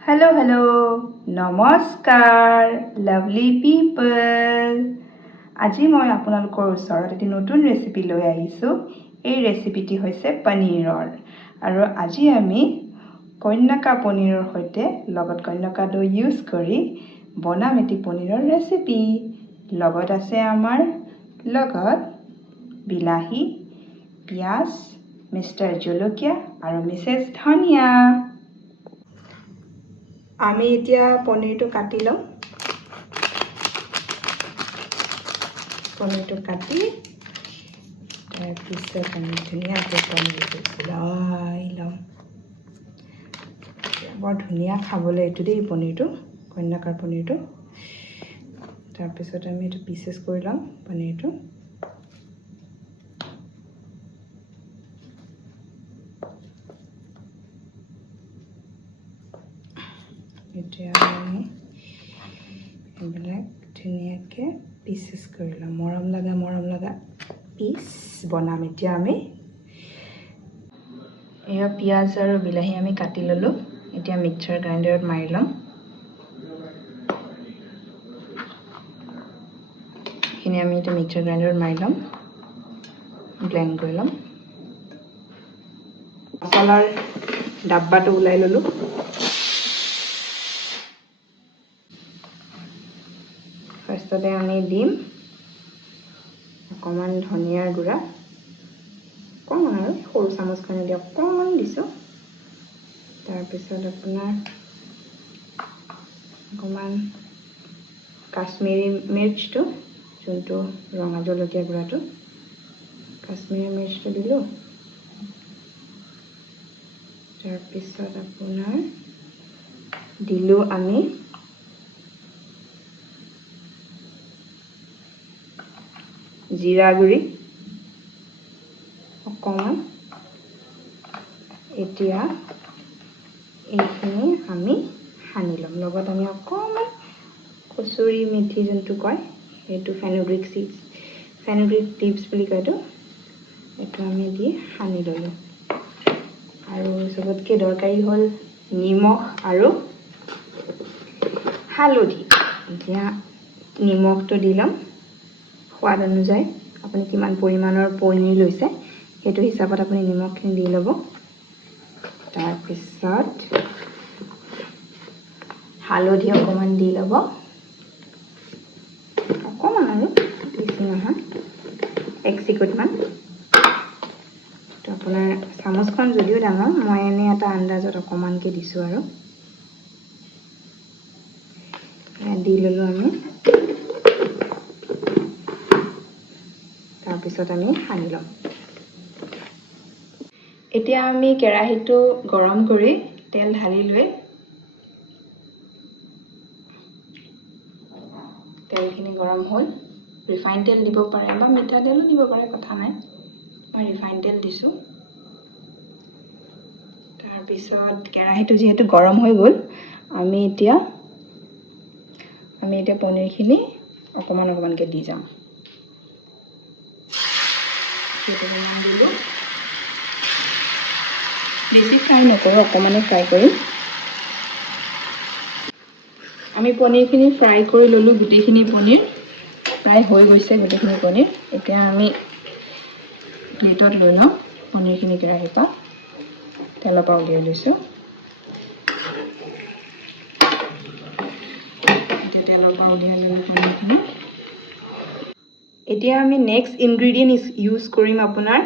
Hello, hello. Namaskar, lovely people. আজি মই আপোনালোকৰ ওচৰত এটি নতুন ৰেচিপি লৈ আহিছোঁ। এই ৰেচিপিটি হৈছে পনীৰৰ। আৰু আজি আমি কন্যাকা পনীৰৰ সৈতে লগত কন্যাকা দৈ ইউজ কৰি বনাম এটি পনীৰৰ ৰেচিপি। লগত আছে আমাৰ লগত বিলাহী, পিঁয়াজ, মিষ্টাৰ জলকীয়া আৰু মিছেছ ধনিয়া। আমি এতিয়া পনীৰটো কাটি লম। পনীৰটো কাটি তাৰপিছত আমি ধুনীয়াকৈ পনীৰটো ওলাই ল'ম। বৰ ধুনীয়া খাবলৈ এইটো দেই পনীৰটো, কন্যাকাৰ পনীৰটো। তাৰপিছত আমি এইটো পিচেছ কৰি ল'ম পনীৰটো। এতিয়া আমি এইবিলাক ধুনীয়াকৈ পিচেছ কৰি ল'ম। মৰম লগা পিচ বনাম এতিয়া আমি। এয়া পিঁয়াজ আৰু বিলাহী আমি কাটি ল'লোঁ। এতিয়া মিক্সাৰ গ্ৰাইণ্ডাৰত মাৰি ল'ম। এইখিনি আমি এতিয়া মিক্সাৰ গ্ৰাইণ্ডাৰত মাৰি ল'ম, ব্লেণ্ড কৰি ল'ম। মছলাৰ ডাব্বাটো ওলাই ল'লোঁ। ফাৰ্ষ্টতে আমি দিম অকণমান ধনিয়াৰ গুড়া, অকণমান আৰু সৰু চামুচখনে দি অকণমান দিছোঁ। তাৰপিছত আপোনাৰ অকণমান কাশ্মীৰী মিৰ্চটো, যোনটো ৰঙা জলকীয়া গুড়াটো, কাশ্মীৰী মিৰ্চটো দিলোঁ। তাৰপিছত আপোনাৰ দিলোঁ আমি জিৰা গুড়ি অকণমান। এতিয়া এইখিনি আমি সানি ল'ম। লগত আমি অকণমান কচুৰি মেথি যোনটো কয়, সেইটো ফেনুগ্ৰীক টিপছ বুলি কয় এইটো আমি দি সানি ল'লোঁ। আৰু চবতকৈ দৰকাৰী হ'ল নিমখ আৰু হালধি। এতিয়া নিমখটো দি ল'ম সোৱাদ অনুযায়ী। আপুনি কিমান পৰিমাণৰ পনীৰ লৈছে সেইটো হিচাপত আপুনি নিমখখিনি দি ল'ব। তাৰপিছত হালধি অকণমান দি ল'ব, অকণমান আৰু বেছি নহয়, 1 চিকুটমান। তো আপোনাৰ চামুচখন যদিও ডাঙৰ, মই এনেই এটা আন্দাজত অকণমানকৈ দিছোঁ আৰু দি ল'লোঁ আমি। তাৰপিছত আমি সানি ল'ম। এতিয়া আমি কেৰাহীটো গৰম কৰি তেল ঢালি লৈ তেলখিনি গৰম হ'ল, ৰিফাইন তেল দিব পাৰে বা মিঠাতেলো দিব পাৰে, কথা নাই। মই ৰিফাইন তেল দিছোঁ। তাৰপিছত কেৰাহীটো যিহেতু গৰম হৈ গ'ল, আমি এতিয়া পনীৰখিনি অকণমানকৈ দি যাম। বেছি ফ্ৰাই নকৰোঁ, অকণমানে ফ্ৰাই কৰিম। আমি পনীৰখিনি ফ্ৰাই কৰি ল'লোঁ। গোটেইখিনি পনীৰ ফ্ৰাই হৈ গৈছে, গোটেইখিনি পনীৰ। এতিয়া আমি প্লেটত লৈ লওঁ পনীৰখিনি কেৰাহীৰ পৰা, তেলৰ পৰা উলিয়াই লৈছোঁ। এতিয়া তেলৰ পৰা উলিয়াই ল'লোঁ পনীৰখিনি। এতিয়া আমি নেক্সট ইনগ্ৰিডিয়েণ্ট ইউজ কৰিম আপোনাৰ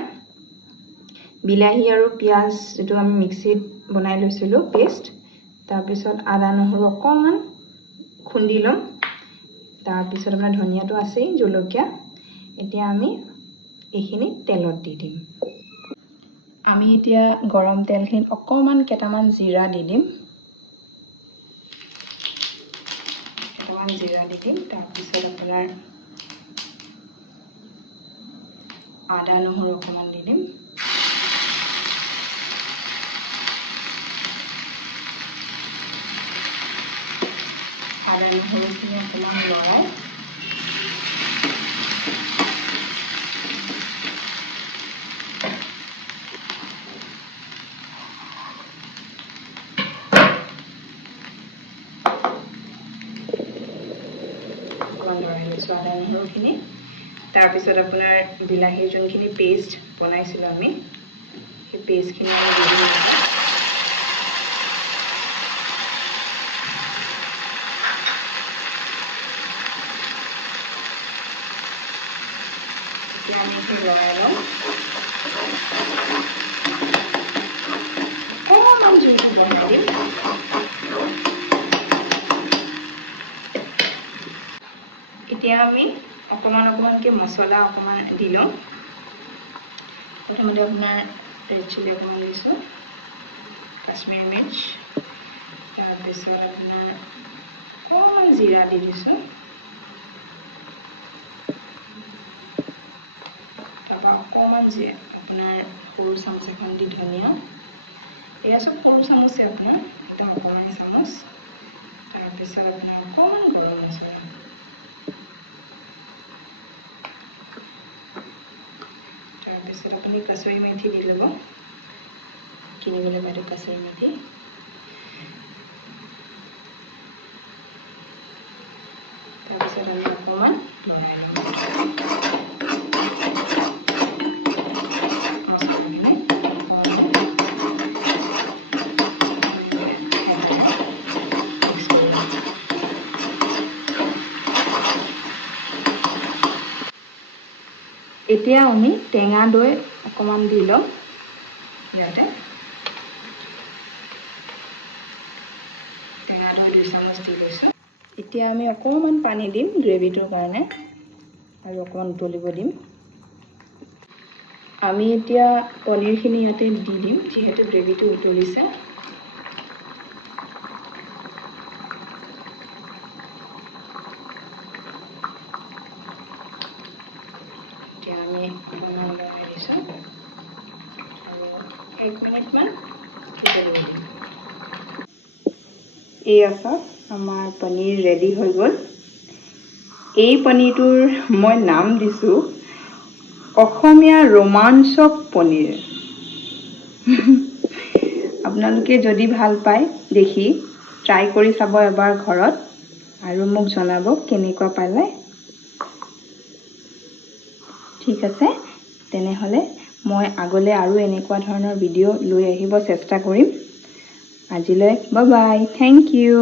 বিলাহী আৰু পিঁয়াজ, যিটো আমি মিক্সিত বনাই লৈছিলোঁ পেষ্ট। তাৰপিছত আদা নহৰু অকণমান খুন্দি ল'ম। তাৰপিছত আপোনাৰ ধনিয়াটো আছেই, জলকীয়া। এতিয়া আমি এইখিনি তেলত দি দিম। আমি এতিয়া গৰম তেলখিনিত অকণমান কেইটামান জিৰা দি দিম। তাৰপিছত আপোনাৰ আদা নহৰু অকণমান দি দিম। আদা নহৰুখিনি অকণমান লৰাই দিছোঁ আদা নহৰুখিনি তাৰপিছত আপোনাৰ বিলাহীৰ যোনখিনি পেষ্ট বনাইছিলোঁ আমি সেই পেষ্টখিনি আমি দি দিলোঁ এতিয়া আমি এইখিনি লগাই লওঁ অকণমান জুইটো বঢ়াই দিম এতিয়া আমি অকণমানকৈ মছলা অকণমান দি লওঁ প্ৰথমতে আপোনাৰ ৰেড চিলি অকণমান দিছোঁ কাশ্মীৰী মিৰ্চ তাৰপিছত আপোনাৰ অকণমান জিৰা দি দিছোঁ তাৰপৰা অকণমান আপোনাৰ সৰু চামুচ এখন দি ধনিয়া এয়া চব সৰু চামুচে আপোনাৰ একদম অকণমানি চামুচ তাৰপিছত আপোনাৰ অকণমান গৰম মছলা তাৰপিছত আপুনি কচুৰি মেথি দি ল'ব কিনিবলৈ পাইতো কচুৰি মেথি তাৰপিছত আমি অকণমান লৰাই ল'ম মছলাখিনি এতিয়া আমি টেঙা দৈ অকণমান দি ল'ম ইয়াতে টেঙা দৈ 2 চামুচ দি লৈছোঁ এতিয়া আমি অকণমান পানী দিম গ্ৰেভিটোৰ কাৰণে আৰু অকণমান উতলিব দিম আমি এতিয়া পনীৰখিনি ইয়াতে দি দিম যিহেতু গ্ৰেভিটো উতলিছে এতিয়া আমি অকণমান লৰাই দিছোঁ আৰু 1 মিনিটমান উতলিব দিম এই আছে আমাৰ পনীৰ ৰেডি হৈ গ'ল এই পনীৰটোৰ মই নাম দিছোঁ অসমীয়া ৰোমাঞ্চক পনীৰ আপোনালোকে যদি ভাল পায় দেখি ট্ৰাই কৰি চাব এবাৰ ঘৰত আৰু মোক জনাব কেনেকুৱা পালে ঠিক আছে তেনেহ'লে মই আগলৈ আৰু এনেকুৱা ধৰণৰ ভিডিঅ' লৈ আহিব চেষ্টা কৰিম আজিলৈ বাই বাই থেংক ইউ